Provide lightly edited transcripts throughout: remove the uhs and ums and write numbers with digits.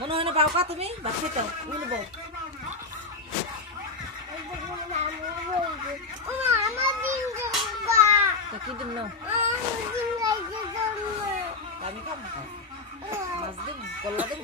মনে হয় না বাবা তুমি ভাত খেতে বলবো কি দিন নাও আমি খাবো মাছ দিন কল্লা দিন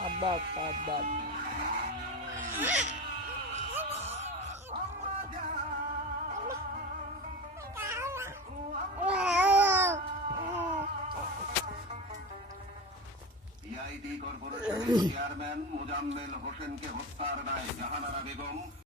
Abab. EID কর্পোরেশনের চেয়ারম্যান মোজাম্মেল হোসেনকে হত্যার দায়ে জাহানারা বেগম